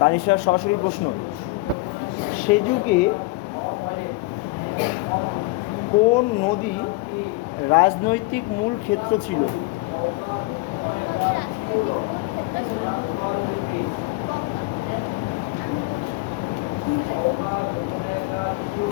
তানিশার সরাসরি প্রশ্ন, সে যুগে কোন নদী রাজনৈতিক মূল ক্ষেত্র ছিল?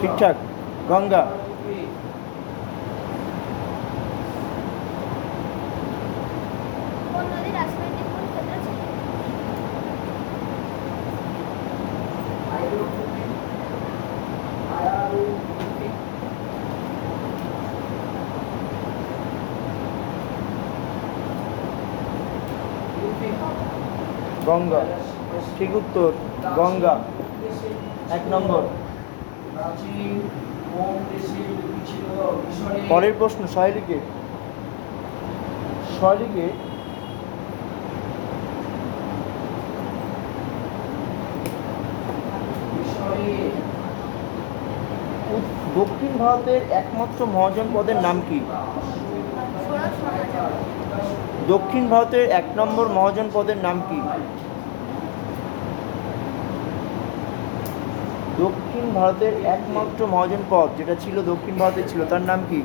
ঠিকঠাক, গঙ্গা। গঙ্গা, ঠিক উত্তর, গঙ্গা। 1 নম্বর। পরের প্রশ্ন, সহেলিকে দক্ষিণ ভারতের একমাত্র মহাজন পদের নাম কি? দক্ষিণ ভারতের 1 নম্বর মহাজন পদের নাম কি? দক্ষিণ ভারতের একমাত্র মহাজন পদ যেটা ছিল দক্ষিণ ভারতে ছিল, তার নাম কি?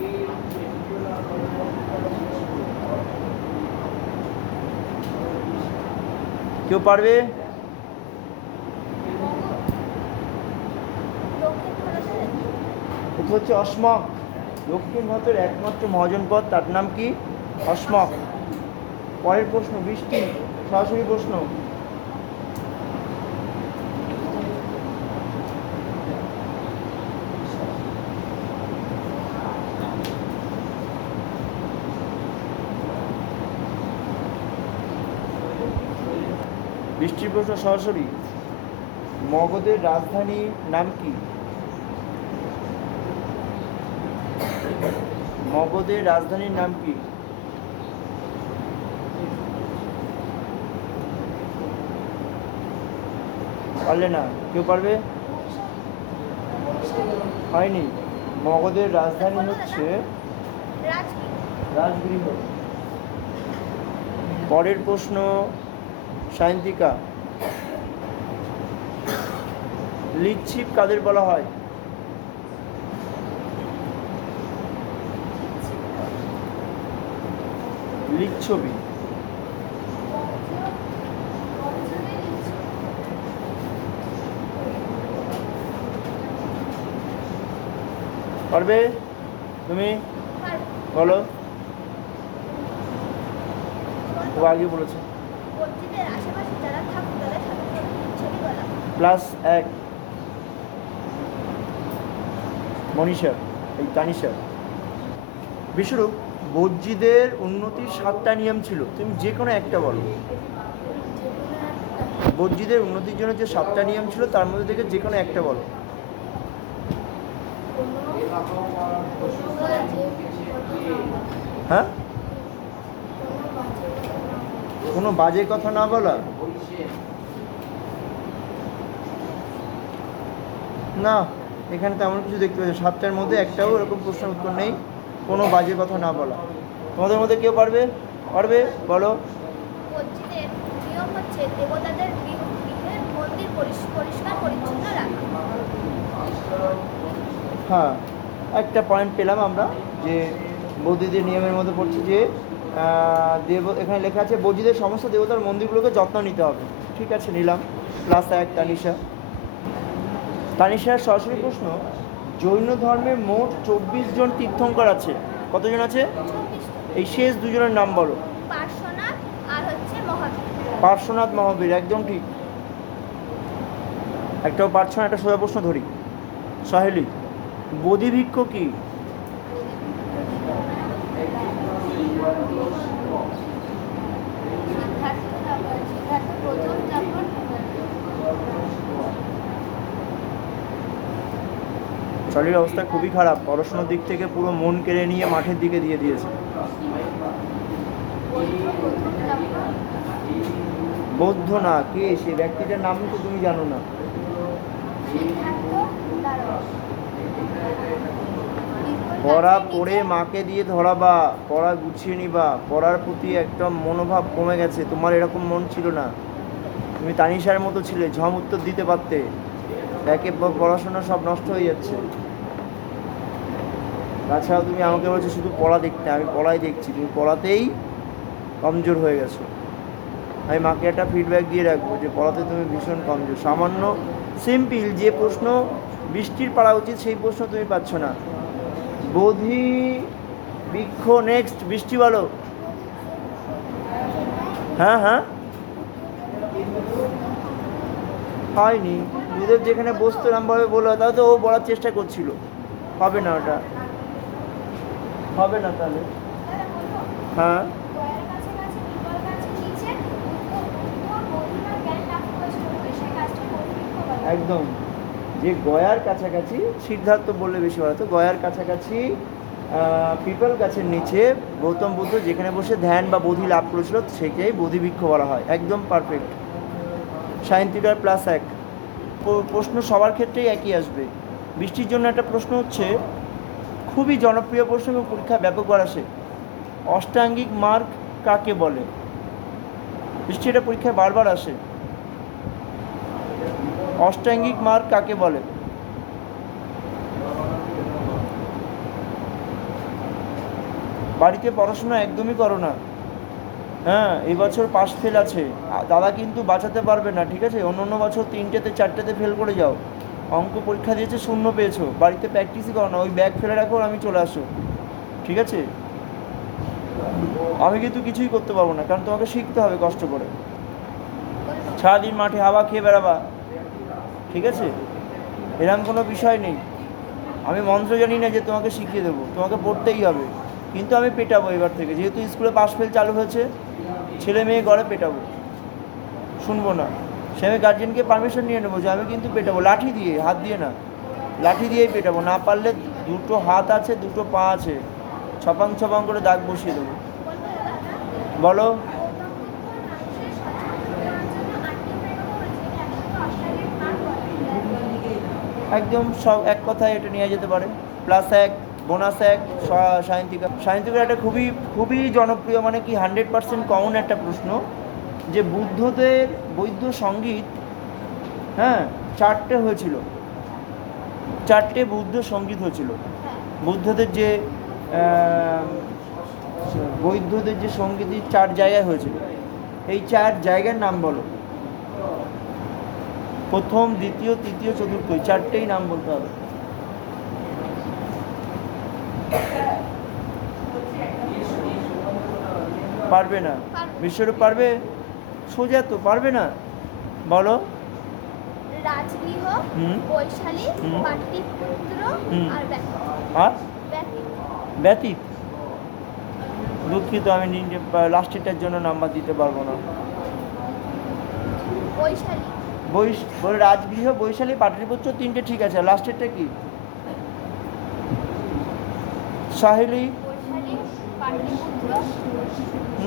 কেউ পারবে? এটা হচ্ছে অসমক। দক্ষিণ ভারতের একমাত্র মহাজন পদ, তার নাম কি? অসমক। পরের প্রশ্ন, বৃষ্টি, সরাসরি প্রশ্ন। বৃষ্টির প্রশ্ন সরাসরি, মগধের রাজধানীর নাম কি? মগধের রাজধানীর নাম কি? পারলে না, কেউ পারবে? হয়নি। মগধের রাজধানী হচ্ছে রাজগৃহ। পরের প্রশ্ন, সায়ন্তিকা, লিচ্ছিপ কাদের বলা হয়? লিচ্ছবি। পারবে তুমি? বলো। ও আগে বলেছে। +1 মনীষা, এই তানিশা। বিশ্বরূপ, বজ্জীদের উন্নতির 7টা নিয়ম ছিল, তুমি যে কোনো একটা বলো। বজ্জীদের উন্নতির জন্য যে 7টা নিয়ম ছিল তার মধ্যে থেকে যে কোনো একটা বলো। হ্যাঁ, কোনো বাজে কথা না বলা? না, এখানে তেমন কিছু দেখতে পাচ্ছি, 7টার মধ্যে একটাও এরকম প্রশ্নের উত্তর নেই। কোনো বাজে কথা না বলা। তোমাদের মধ্যে কেউ পারবে? পারবে, বলো। হ্যাঁ, একটা পয়েন্ট পেলাম আমরা, যে বৌদ্ধদের নিয়মের মধ্যে পড়ছে যে এখানে লেখা আছে বৌদ্ধদের সমস্ত দেবতার মন্দিরগুলোকে যত্ন নিতে হবে। ঠিক আছে, নিলাম। +1 তানিশা। তানিশার সরাসরি প্রশ্ন, জৈন ধর্মে মোট 24 জন তীর্থঙ্কর আছে। কতজন আছে? এই শেষ দুজনের নাম বলো। পার্শ্বনাথ, মহাবীর, একদম ঠিক। একটাও পারছ না, একটা সোজা প্রশ্ন ধরি। সহেলি, বোধিবৃক্ষ কি? শরীরের অবস্থা খুবই খারাপ, পড়াশোনার দিক থেকে পুরো মন কেড়ে নিয়ে মাঠের দিকে দিয়ে দিয়েছে। বৌদ্ধ না, কে সে ব্যক্তিটার নাম তো তুমি জানো না। পড়া পড়ে মাকে দিয়ে ধরাবা, পড়া গুছিয়ে নিবা, পড়ার প্রতি একটা মনোভাব কমে গেছে, তোমার এরকম মন ছিল না। তুমি তানিশার মতো ছিলে, ঝম উত্তর দিতে পারতে। একে পড়াশোনা সব নষ্ট হয়ে যাচ্ছে। তাছাড়াও তুমি আমাকে বলছো শুধু পড়া দেখতে, আমি পড়াই দেখছি, তুমি পড়াতেই কমজোর হয়ে গেছো। আমি মাকে একটা ফিডব্যাক দিয়ে রাখবো যে পড়াতে তুমি ভীষণ কমজোর। সামান্য সিম্পল যে প্রশ্ন বৃষ্টির পারা উচিত সেই প্রশ্ন তুমি পাচ্ছ না। বোধি বৃক্ষ, নেক্সট বৃষ্টি বলো। হ্যাঁ হ্যাঁ, হয়নি। গুরুদেব যেখানে বসতো এরমভাবে বললো, তাহলে তো ও বলার চেষ্টা করছিল। হবে না ওটা, হবে না তাহলে। হ্যাঁ, একদম। যে গয়ার কাছাকাছি, সিদ্ধার্থ বললে বেশি ভালো হতো, গয়ার কাছাকাছি পিপল গাছের নিচে গৌতম বুদ্ধ যেখানে বসে ধ্যান বা বোধি লাভ করেছিল সেটাই বোধিবৃক্ষ বলা হয়। একদম পারফেক্ট। Scientific plus 1। প্রশ্ন সবার ক্ষেত্রেই একই আসবে। বৃষ্টির জন্য একটা প্রশ্ন হচ্ছে, খুবই জনপ্রিয় প্রশ্ন এবং পরীক্ষা ব্যাপকবার আসে, অষ্টাঙ্গিক মার্গ কাকে বলে? বৃষ্টি এটা পরীক্ষায় বারবার আসে। অষ্টাঙ্গিক মার্গ কাকে বলে? বাড়িতে পড়াশোনা একদমই করো না। হ্যাঁ, এই বছর পাস ফেল আছে, দাদা কিন্তু বাঁচাতে পারবে না, ঠিক আছে? অন্য বছর 3টেতে 4টেতে ফেল করে যাও। অঙ্ক পরীক্ষা দিয়েছে, 0 পেয়েছো, বাড়িতে প্র্যাকটিসই করো না, ওই ব্যাগ ফেলে রাখো আর আমি চলে আসো, ঠিক আছে? আমি কিন্তু কিছুই করতে পারবো না, কারণ তোমাকে শিখতে হবে কষ্ট করে। সারাদিন মাঠে হাওয়া খেয়ে বেড়াবা, ঠিক আছে? এরকম কোনো বিষয় নেই। আমি মন্ত্র জানি না যে তোমাকে শিখিয়ে দেবো, তোমাকে পড়তেই হবে। কিন্তু আমি পেটাবো এবার থেকে, যেহেতু স্কুলে পাস ফেল চালু হয়েছে, ছেলে মেয়ে ঘরে পেটাবো, শুনবো না। সে আমি গার্জেনকে পারমিশন নিয়ে নেবো যে আমি কিন্তু পেটাবো, লাঠি দিয়ে, হাত দিয়ে না, লাঠি দিয়েই পেটাবো। না পারলে 2টো হাত আছে, 2টো পা আছে, ছপাং ছপাং করে দাগ বসিয়ে দেবো। বলো। একদম সব এক কথায় এটা নিয়ে যেতে পারে। Plus 1, bonus 1। সায়ন্তিকা, সায়ন্তিকার একটা খুবই খুবই জনপ্রিয়, মানে কি 100% কমন একটা প্রশ্ন, যে বুদ্ধদের বৈদ্য সঙ্গীত, হ্যাঁ, 4টে হয়েছিল, 4টে বৌদ্ধ সঙ্গীত হয়েছিল। বুদ্ধদের যে বৌদ্ধদের যে সঙ্গীত 4 জায়গায় হয়েছিল, এই 4 জায়গার নাম বলো। প্রথম, দ্বিতীয়, তৃতীয়, চতুর্থ, 4টেই নাম বলতে হবে। পারবে না? বিশ্বরূপ পারবে? সোজা তো, পারবে না? বলো। রাজগৃহ, বৈশালী, পাটলিপুত্র আর ব্যতীত। দুঃখিত, আমি লাস্টেরটার জন্য নাম্বার দিতে পারবো না। বৈশালী, রাজগৃহ, বৈশালী, পাটলিপুত্র 3টে ঠিক আছে, লাস্টেরটা কি? সাহেলি।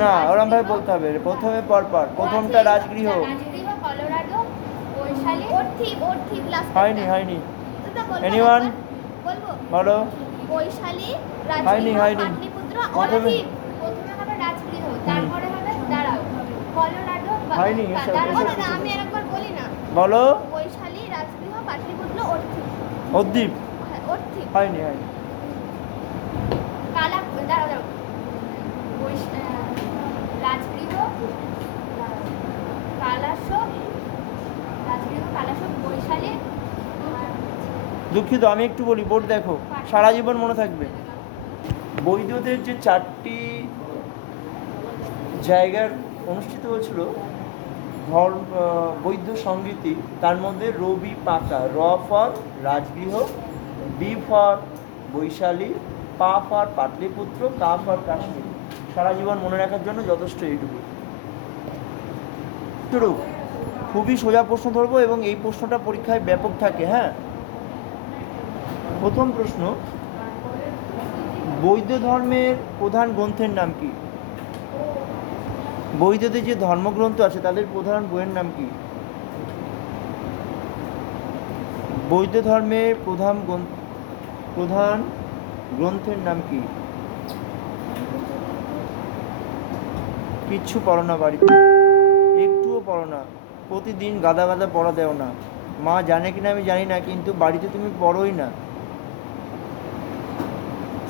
না, ওরম ভাবে বলতে হবে, প্রথমে পরপর। প্রথমটা রাজগৃহ। হয়নি। এনিওয়ান বলো। বৈশালী, হয়নি। পাটলিপুত্র, প্রথমে হবে রাজগৃহ, তারপরে হবে দাঁড়াও, কলোরাডো। হয়নি, আমি একবার বলি না, বলো। বৈশালী, রাজগৃহ, পাটলিপুত্র, অদ্বীপ। হয়নি। দাঁড়াও, রাজগৃহ, বৈশালী। দুঃখিত, আমি একটু বলি, বোর্ড দেখো, সারা জীবন মনে থাকবে। বৈদ্যদের যে 4টি জায়গার অনুষ্ঠিত হয়েছিল বৈদ্য সঙ্গীতি, তার মধ্যে রবি পাকা, R for Rajgriha, V for Vaishali, P for Pataliputra, কা ফর কাশ্মীর। সারা জীবন মনে রাখার জন্য যথেষ্ট এইটুকু। খুবই সোজা প্রশ্ন ধরবো এবং এই প্রশ্নটা পরীক্ষায় ব্যাপক থাকে। হ্যাঁ, প্রথম প্রশ্ন, বৌদ্ধ ধর্মের প্রধান গ্রন্থের নাম কি? বৌদ্ধদের যে ধর্মগ্রন্থ আছে তাদের প্রধান বইয়ের নাম কি? বৌদ্ধ ধর্মের প্রধান গ্রন্থের নাম কি? কিচ্ছু পড়ো না বাড়িতে, একটুও পড়ো না। প্রতিদিন গাদা গাদা পড়া দেও না। মা জানে কিনা আমি জানি না, কিন্তু বাড়িতে তুমি পড়োই না।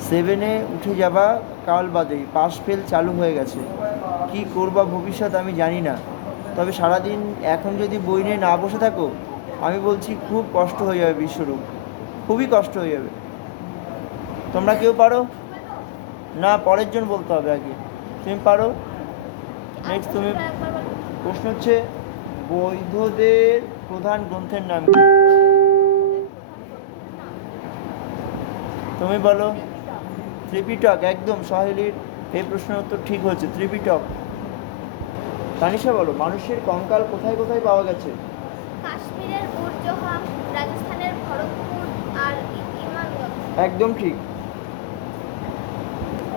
7-এ উঠে যাবা কাল বাদেই, পাস ফেল চালু হয়ে গেছে। কি করবা ভবিষ্যৎ আমি জানি না, তবে সারাদিন এখন যদি বই নিয়ে না বসে থাকো, আমি বলছি খুব কষ্ট হয়ে যাবে বিশ্বরূপ, খুবই কষ্ট হয়ে যাবে। তোমরা কেউ পারো না? পরের জন বলতে হবে আগে। তুমি পারো? নেক্সট তুমি। একবার বলো। প্রশ্ন হচ্ছে বৌদ্ধদের প্রধান গ্রন্থের নাম কি? তুমি বলো। ত্রিপিটক। একদম সহেলির এই প্রশ্নের উত্তর ঠিক হয়েছে, ত্রিপিটক। তানিশা বলো, মানুষের কঙ্কাল কোথায় কোথায় পাওয়া গেছে? কাশ্মীরের উর্জহা, রাজস্থানের ভরতপুর আর ইমানগঞ্জ। একদম ঠিক।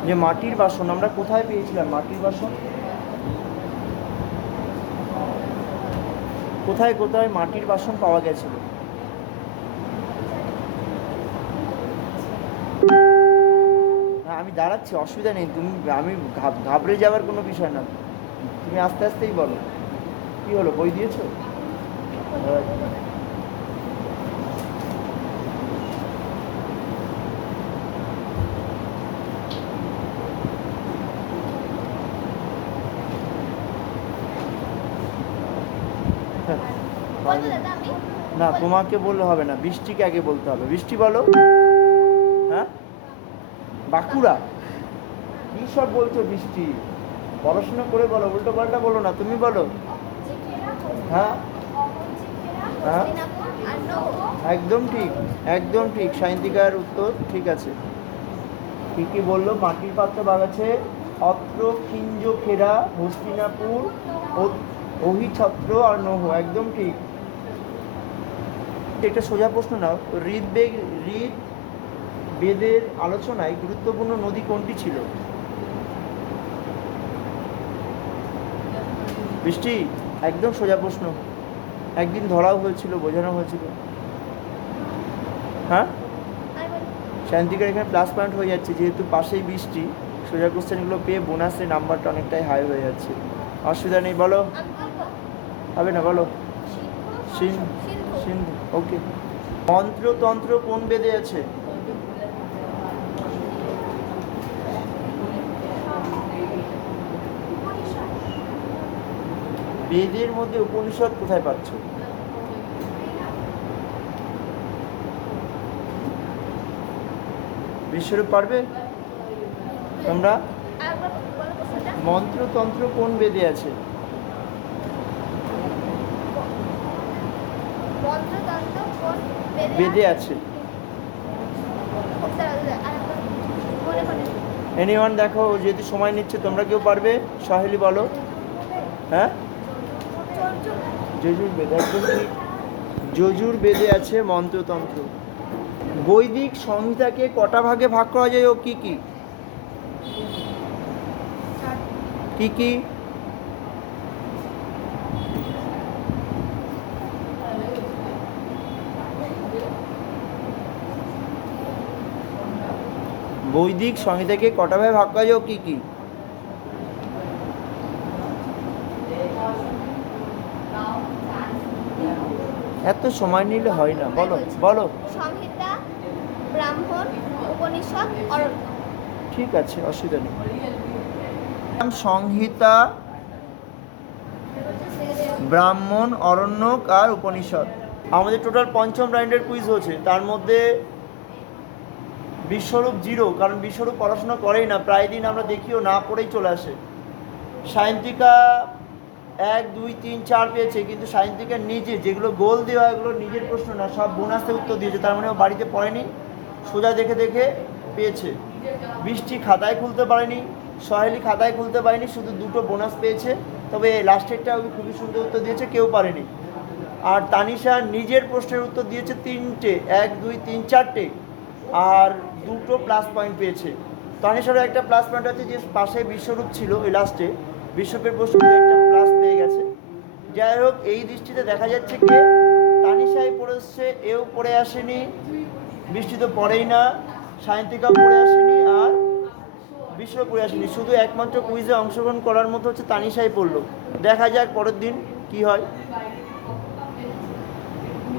যে মাটির বাসন আমরা কোথায় পেয়েছিলাম? মাটির বাসন কোথায় কোথায় মাটির বাসন পাওয়া গেছিল? হ্যাঁ, আমি দাঁড়াচ্ছি, অসুবিধা নেই। তুমি, আমি ঘাবড়ে যাওয়ার কোনো বিষয় না, তুমি আস্তে আস্তেই বলো। কি হলো, বই দিয়েছো? বলবো দাদা আমি? না, তোমাকে বললে হবে না, বৃষ্টিকে আগে বলতে হবে। বৃষ্টি বলো। হ্যাঁ, বাঁকুড়া। কী সব বলছো বৃষ্টি? পড়াশোনা করে বলো, উল্টো পাল্টা বলো না, তুমি বলো। হ্যাঁ হ্যাঁ, হস্তিনাপুর আর নৌকো। একদম ঠিক, একদম ঠিক। সায়ন্তিকার উত্তর ঠিক আছে। কি কি বললো? মাটির পাত্র বাগাছে, অত্র, খিঞ্জ খেরা, হস্তিনাপুর, অহিছত্র আর নৌহ। একদম ঠিক। একটা সোজা প্রশ্ন নাও। বেদের আলোচনায় গুরুত্বপূর্ণ নদী কোনটি ছিল? বৃষ্টি। একদম সোজা প্রশ্ন, একদিন ধরাও হয়েছিল, বোঝানো হয়েছিল। হ্যাঁ, আমি বলি, শান্তিকার এখানে প্লাস পয়েন্ট হয়ে যাচ্ছে, যেহেতু পাশেই বৃষ্টি, সোজা কোশ্চেনগুলো পেয়ে বোনাসের নাম্বারটা অনেকটাই হাই হয়ে যাচ্ছে। অসুবিধা নেই, বলো। আমি বলবো হবে না, বলো। সিন্ধু। সিন্ধু। ওকে। মন্ত্রতন্ত্র কোন বেদে আছে? বেদের মধ্যে উপনিষদ কোথায় পাচ্ছ? বিশ্বরূপ পারবে তোমরা? আরেকবার বলো প্রশ্নটা। মন্ত্রতন্ত্র কোন বেদে আছে? মন্ত্রতন্ত্র কোন বেদে আছে। আরেকবার মনে করে। এনিওয়ান দেখো, ও যেহেতু সময় নিচ্ছে, তোমরা কেউ পারবে? সহেলি বলো। হ্যাঁ, যজুর্বেদ। একদম ঠিক, যজুর্বেদে আছে মন্ত্রতন্ত্র। বৈদিক সংহিতাকে কটা ভাগে ভাগ করা যায় ও কি কি? কি কি? বৈদিক সংহিতাকে কটা ভাগে ভাগ করা যায় ও কি কি? এত সময় নিলে হয় না, বলো বলো। সংহিতা, ব্রাহ্মণ, উপনিষদ, অরণ্য। ঠিক আছে, অসুবিধা নেই। সংহিতা, ব্রাহ্মণ, অরণ্যক আর উপনিষদ। আমাদের টোটাল পঞ্চম রাউন্ডের কুইজ হচ্ছে, তার মধ্যে বিশ্বরূপ 0, কারণ বিশ্বরূপ পড়াশোনা করেই না, প্রায় দিন আমরা দেখিও না পড়েই চলে আসে। সায়ন্তিকা 1, 2, 3, 4 পেয়েছে, কিন্তু সায়ন্তিকা নিজে যেগুলো গোল দেওয়া, এগুলো নিজের প্রশ্ন না, সব বোনাসে উত্তর দিয়েছে, তার মানে ও বাড়িতে পড়েনি, সোজা দেখে দেখে পেয়েছে। বৃষ্টি খাতায় খুলতে পারেনি, সহেলি খাতায় খুলতে পারেনি, শুধু 2টো বোনাস পেয়েছে, তবে লাস্টেরটা খুবই সুন্দর উত্তর দিয়েছে, কেউ পারেনি। আর তানিশা নিজের প্রশ্নের উত্তর দিয়েছে 3টে, 1, 2, 3, 4টে, আর 2টো প্লাস পয়েন্ট পেয়েছে। তানিশারও একটা প্লাস পয়েন্ট আছে, যে পাশে বিশ্বরূপ ছিল ওই লাস্টে, বিশ্বরূপের প্রশ্নটা একটা প্লাস পেয়ে গেছে। যাই হোক, এই দৃষ্টিতে দেখা যাচ্ছে কি তানিশাই পড়েছে, এও পড়ে আসেনি, বৃষ্টি তো পড়েই না, সায়ন্তিকা পড়ে আসেনি, আর বিশ্ব পড়ে আসেনি। শুধু একমাত্র কুইজে অংশগ্রহণ করার মতো হচ্ছে তানিশাই পড়লো। দেখা যাক পরের দিন কি হয়। বাইরে